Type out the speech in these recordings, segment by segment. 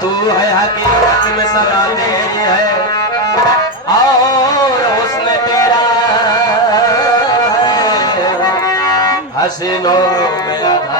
तू है हकीकत में सदा तेरी है और हुस्न तेरा है हसीनों में अदा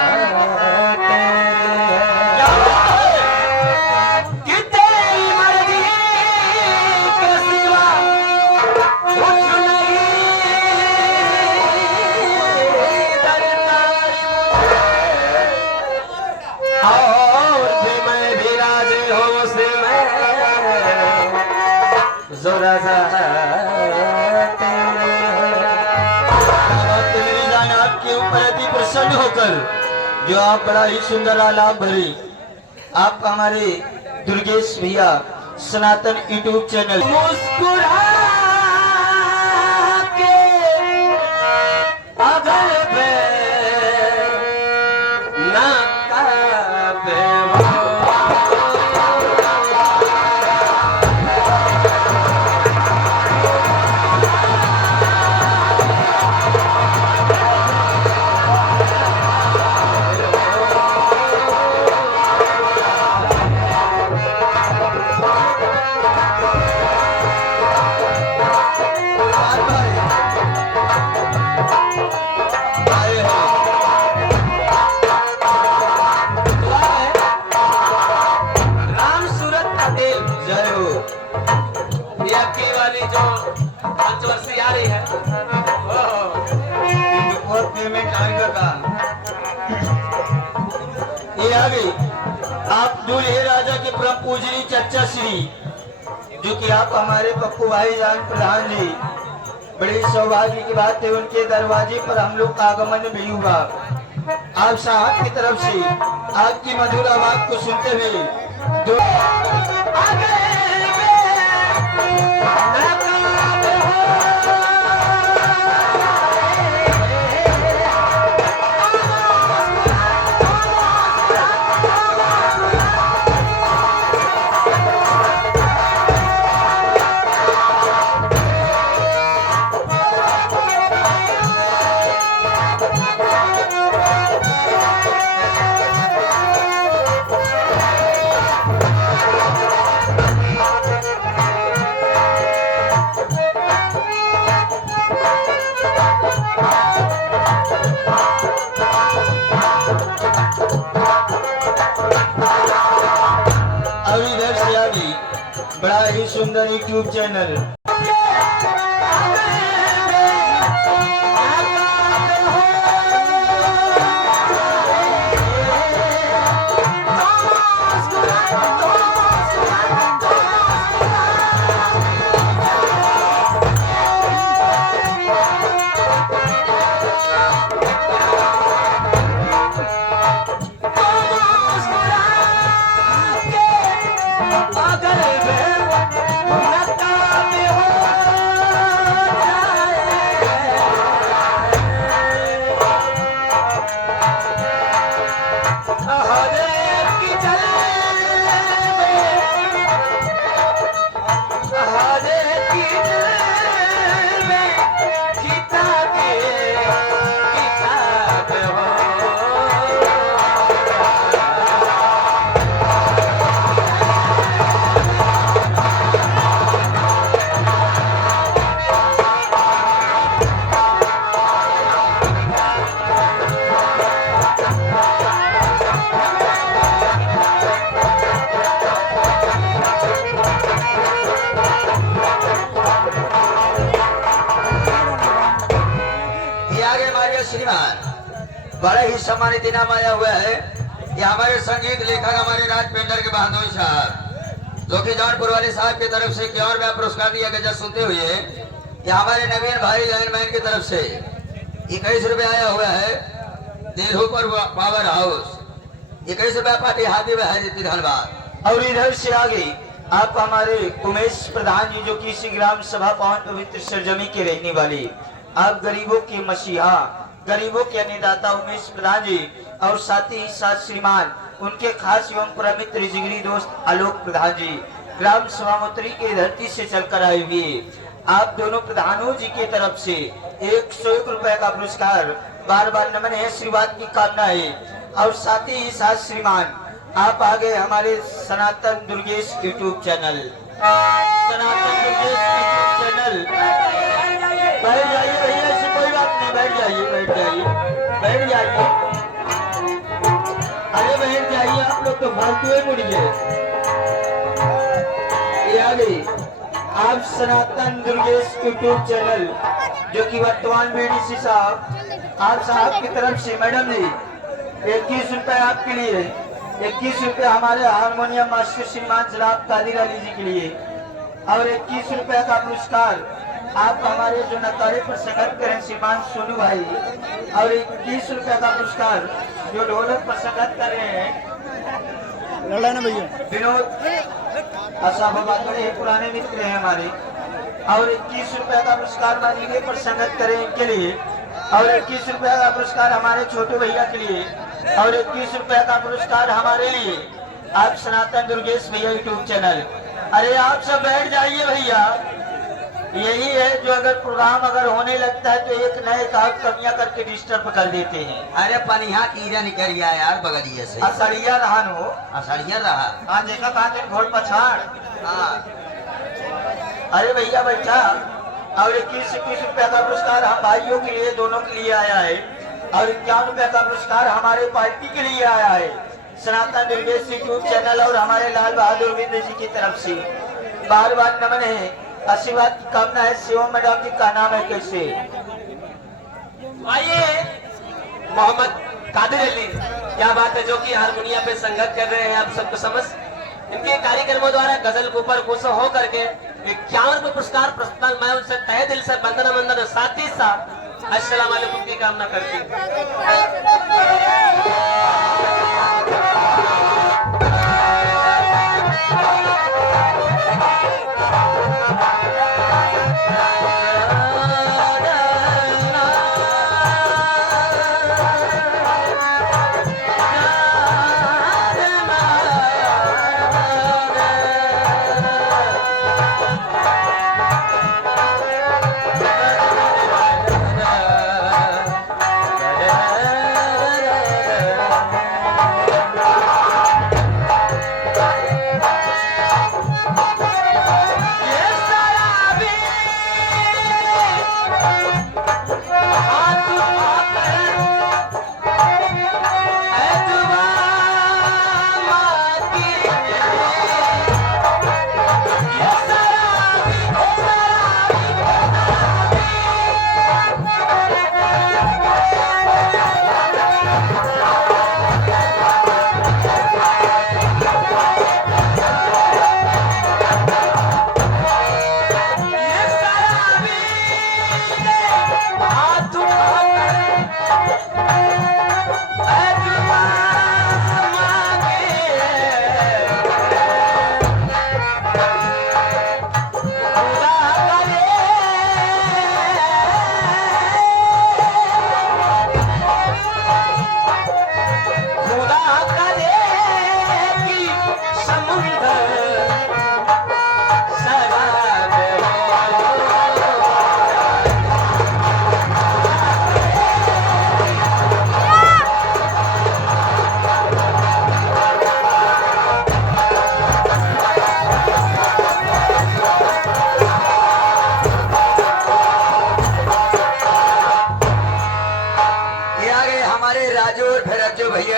आपके ऊपर अति प्रसन्न होकर जो आप बड़ा ही सुंदर आलाप भरे आप हमारे दुर्गेश भैया सनातन यूट्यूब चैनल मुस्कुरा के अगर पे ना काबे आप दूल्हे राजा के परम पूजनी चर्चा श्री जो कि आप हमारे पप्पू भाई जान प्रधान जी बड़ी सौभाग्य की बात है उनके दरवाजे पर हम लोग का आगमन भी हुआ। आप साहब की तरफ से आपकी मधुर आवाज को सुनते हुए बड़ा ही सुंदर यूट्यूब चैनल बड़ा ही सम्मानित इनाम आया हुआ है। ये हमारे संगीत लेखक हमारे राज पेंटर के बहादुर साहब जो कि जौनपुर वाले साहब की तरफ से 11वां पुरस्कार दिया गया सुनते हुए ये हमारे नवीन भाई लाइनमैन की तरफ से 21 रुपए आया हुआ है। देहू पर पावर हाउस 21 रुपया पार्टी हाथी में है। धन्यवाद। और इधर से आगे आप हमारे उमेश प्रधान जी जो कि इसी ग्राम सभा पावन पवित्र सरजमी के रहने वाले आप गरीबों के मसीहा गरीबों के अन्नदाता उमेश प्रधान जी और साथ ही साथ श्रीमान उनके खास एवं परमित्र जिगरी दोस्त आलोक प्रधान जी ग्राम सभामुत्री के धरती से चलकर आए हुए आप दोनों प्रधानों जी की तरफ से 101 रुपए का पुरस्कार बार बार नमन है आशीर्वाद की कामना है। और साथ ही साथ श्रीमान आप आगे हमारे सनातन दुर्गेश यूट्यूब चैनल, सनातन दुर्गेश यूट्यूब चैनल। बैठ जाइए भैया, ऐसी कोई बात नहीं, बैठ जाइए, बैठ जाइए, बैठ जाइए। अरे बैठ जाइए, आप लोग तो फालतू है मुड़िए। ये आगे आप सनातन दुर्गेश यूट्यूब चैनल, जो कि वर्तमान बीडीसी साहब, आप साहब की तरफ से मैडम जी 21 रुपए आपके लिए, 21 रुपए हमारे हारमोनियम मास्टर श्रीमान जनाब कादिर अली जी के लिए, और 21 रुपए का पुरस्कार आप हमारे जो नकारे पर संगत करें श्रीमान सोनू भाई, और 21 रुपए का पुरस्कार जो ढोलक पर संगत कर रहे हैं विनोद आशा बाबा, बड़े पुराने मित्र हैं हमारे, और 21 रुपए का पुरस्कार माननीय पर संगत करें इनके लिए, और 21 रुपए का पुरस्कार हमारे छोटे भैया के लिए, और 21 रुपए का पुरस्कार हमारे लिए आप सनातन दुर्गेश भैया यूट्यूब चैनल। अरे आप सब बैठ जाइए भैया। यही है जो अगर प्रोग्राम अगर होने लगता है तो एक नए काम कमियां करके डिस्टर्ब कर देते हैं। अरे पनिया कीड़ा निकल गया यार बगलिए से, असड़िया रहा नो, असड़िया रहा। हाँ देखा कहा घोड़ पछाड़। हाँ अरे भैया बैठा, और 21 रुपया का पुरस्कार हम भाइयों के लिए, दोनों के लिए आया है, और 51 रुपया का पुरस्कार हमारे पार्टी के लिए आया है सनातन दुर्गेश यूट्यूब चैनल और हमारे लाल बहादुर विंद जी की तरफ से बार बार नमन है, आशीर्वाद की कामना है। शिवम मैडम जी का नाम है कैसे? आइए मोहम्मद कादिर अली, क्या बात है, जो कि हारमोनिया पे संगत कर रहे हैं आप सबको समझ। इनके कार्यक्रमों द्वारा गजल के ऊपर खुश हो करके 51 को पुरस्कार प्रस्ताव, मैं उनसे तहे दिल से वंदना वंदन साथ ही साथ अस्सलाम वालेकुम की कामना करती हूँ।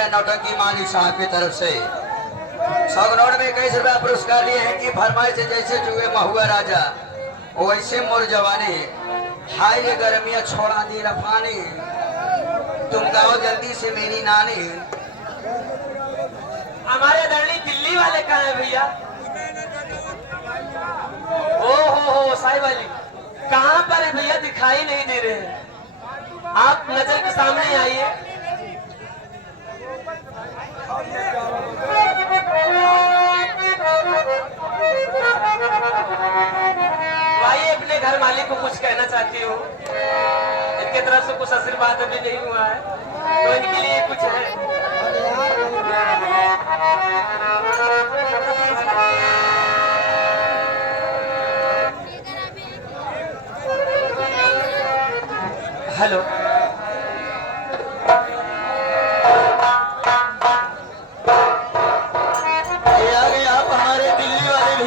नौटंकी मानी साहब की तरफ से सगनौर में 21 रुपया पुरस्कार लिए हैं कि फरमाए से जैसे चुए महुआ राजा वैसे मोर जवानी, हाय रे गर्मिया छोड़ा दी रफानी, तुम गाओ जल्दी से मेरी नानी। हमारे दर्ली दिल्ली वाले कहाँ है भैया? ओ हो साई वाली कहाँ पर है भैया? दिखाई नहीं दे रहे हैं, आप नजर के सामने आइए। भाई अपने घर मालिक को कुछ कहना चाहती हूँ, इनके तरफ से कुछ आशीर्वाद अभी नहीं हुआ है तो इनके लिए कुछ है। हेलो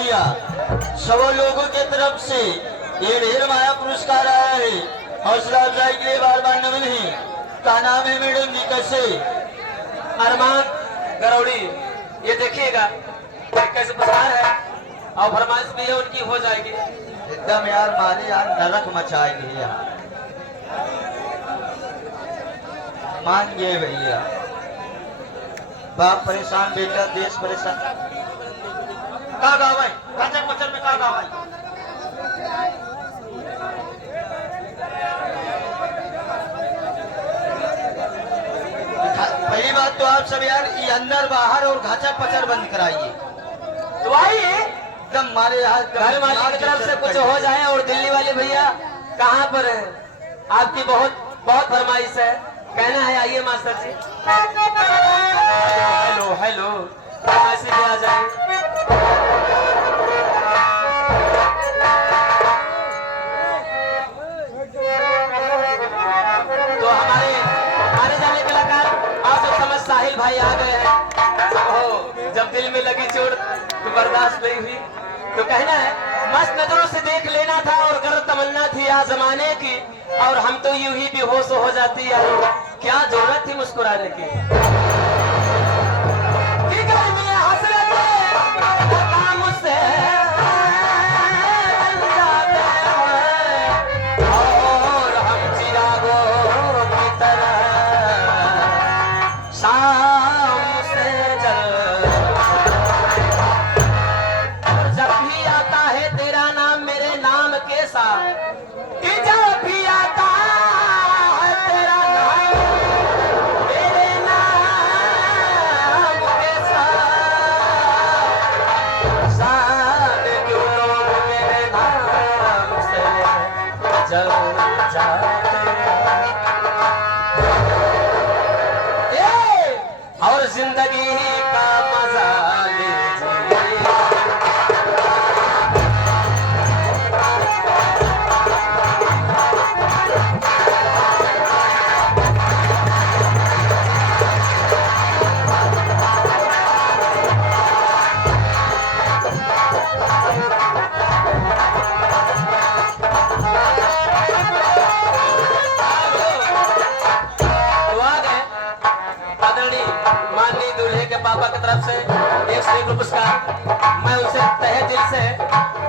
भैया सब लोगों के तरफ से ये ढेर माया पुरस्कार आया है। हौसला अफजाई के लिए बार बार नमन है। का नाम है मैडम जी? कैसे? अरमान गरौड़ी, ये देखिएगा कैसे पुरस्कार है और फरमाइश भी है उनकी हो जाएगी। एकदम यार माले यार नरक मचाएंगे यार। मान गए भैया। बाप परेशान, बेटा देश परेशान। का गाँव है काचक पचर में? का गाँव है? पहली बात तो आप सब यार ये अंदर बाहर और घाचा पचर बंद कराइए। तो आइए एकदम मारे यहाँ घर मालिक की तरफ से कुछ हो जाए। और दिल्ली वाले भैया कहाँ पर है? आपकी बहुत बहुत फरमाइश है, कहना है आइए मास्टर जी। हेलो हेलो, ऐसे भी आ जाए। तो हमारे हमारे जाने कलाकार आप सब समझ साहिल भाई आ गए हैं। ओ, जब दिल में लगी चोट तो बर्दाश्त नहीं हुई, तो कहना है मस्त नजरों से देख लेना था और गर्व तमन्ना थी आज जमाने की, और हम तो यूं ही बेहोश हो जाती है। क्या जरूरत थी मुस्कुराने की? कि गर्मियां हसरतें काम से जल जाते हैं और हम चिरागों की तरह शाम से जल। जब भी आता है तेरा नाम मेरे नाम के साथ, कि जब भी आता है तेरा नाम मेरे नाम के साथ, शान क्यों लोग मेरे नाम से जल जाते हैं। और जिंदगी का मजा लीजिए। माननीय दूल्हे के पापा की तरफ से एक श्री पुरस्कार, मैं उनसे तहे दिल से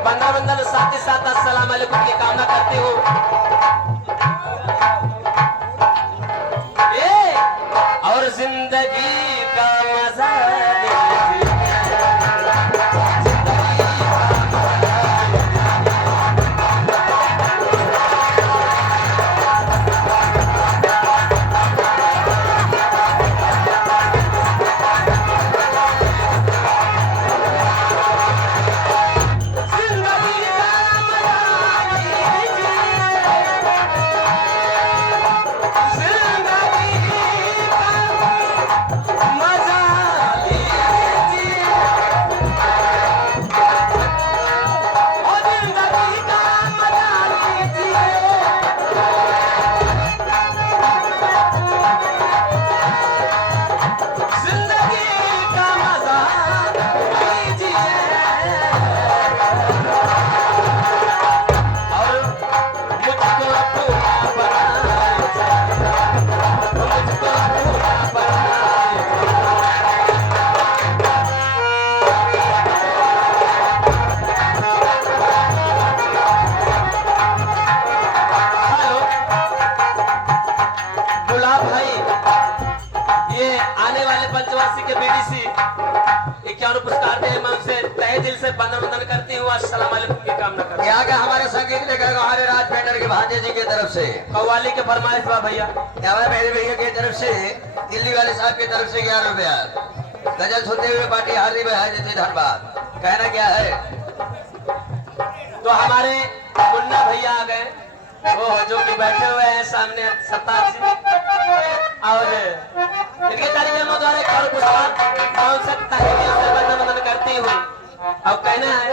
बंदा बंदन साथ ही साथ अस्सलाम वालेकुम की कामना करती हूँ। और जिंदगी का मजा लीजिए। पंचवासी के बीडीसी 51 पुरस्कार दे, मैं उनसे तहे दिल से वंदन करती हूँ। अस्सलाम वालेकुम की कामना करती हूँ। यहाँ का हमारे संगीत लेकर हमारे राज पेंटर के भांजे जी की तरफ से कव्वाली के फरमाइश बा भैया। हमारे मेरे भैया की तरफ से दिल्ली वाले साहब की तरफ से 11 रुपया गजल सुनते हुए पार्टी हार्दिक बधाई धन्यवाद। कहना क्या है? तो हमारे मुन्ना भैया आ गए, वो जो कि बैठे हुए हैं सामने सत्तार जी, और इनके कार्यक्रमों द्वारा एक और पुरस्कार मैं उनसे तहे दिल से वंदन करती हूँ। अब कहना है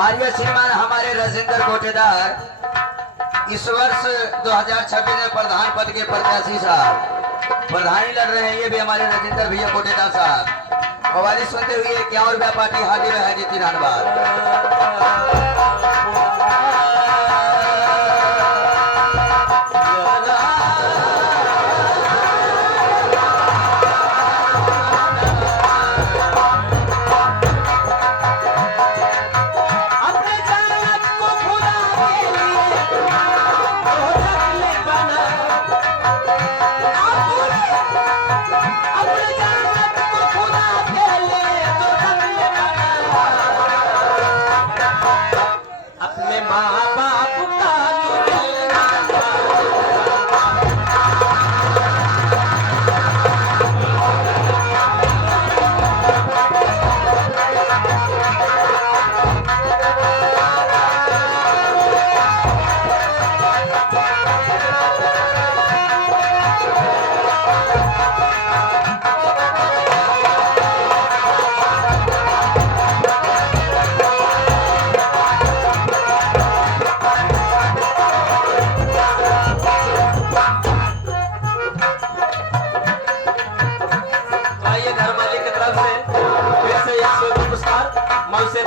मारिया श्रीमान हमारे राजेंद्र कोटेदार इस वर्ष 2026 में प्रधान पद के प्रत्याशी साहब प्रधानी लड़ रहे हैं। ये भी हमारे राजेंद्र भैया कोटेदार साहब कवाली सुनते हुए क्या और पार्टी हाजिर है जी 3 बार।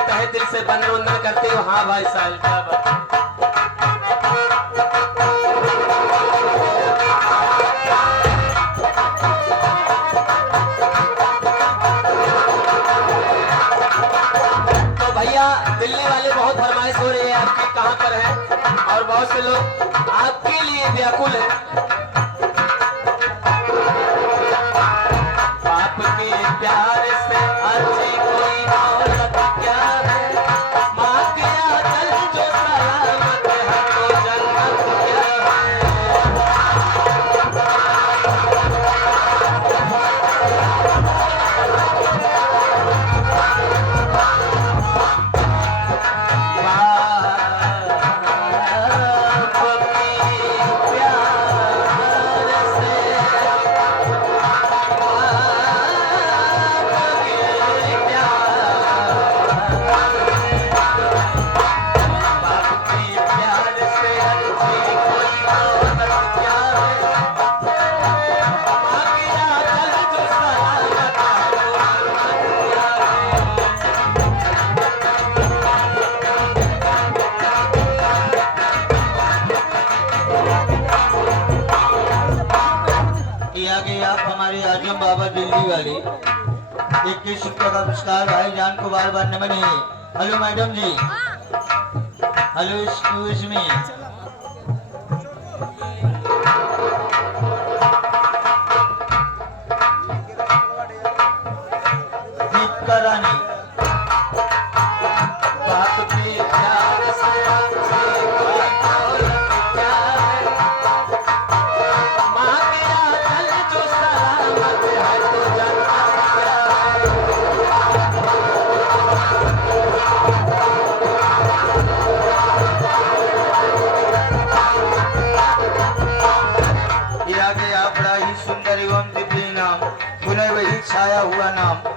तहे दिल से वंदन करते हो। हाँ भाई साहब क्या बात। तो भैया दिल्ली वाले बहुत फरमाइश हो रही है आपकी कहाँ पर है और बहुत से लोग आपके लिए व्याकुल है। बाप के प्यार से अच्छी कोई दौलत क्या है, माँ के आंचल जो सलामत है तो जन्नत क्या है। आप हमारे आजम बाबा दिल्ली वाले 21 रुपये का पुरस्कार भाईजान को बार बार नमन है। हेलो मैडम जी, हेलो एक्सक्यूज मी। रानी बाप के प्यार से सुंदर एवं दिव्य नाम पुनः वही छाया हुआ नाम।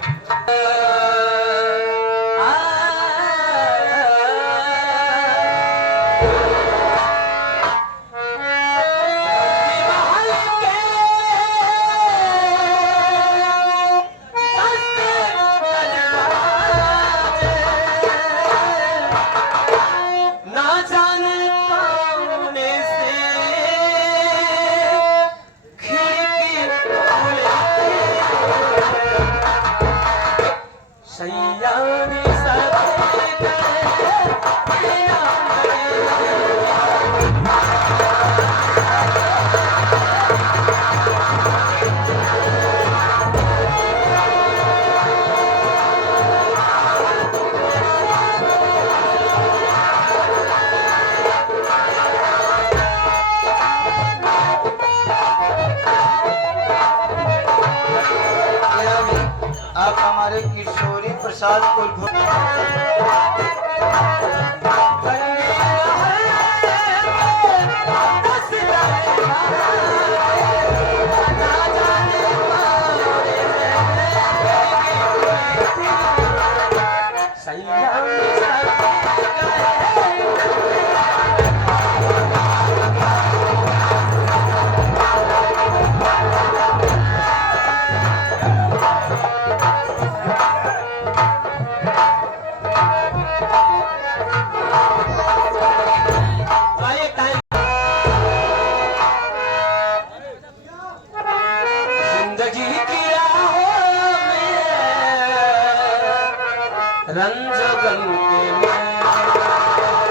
आप हमारे किशोरी प्रसाद को सैया आइए टाइम जिंदगी की राहों में रंज गम के में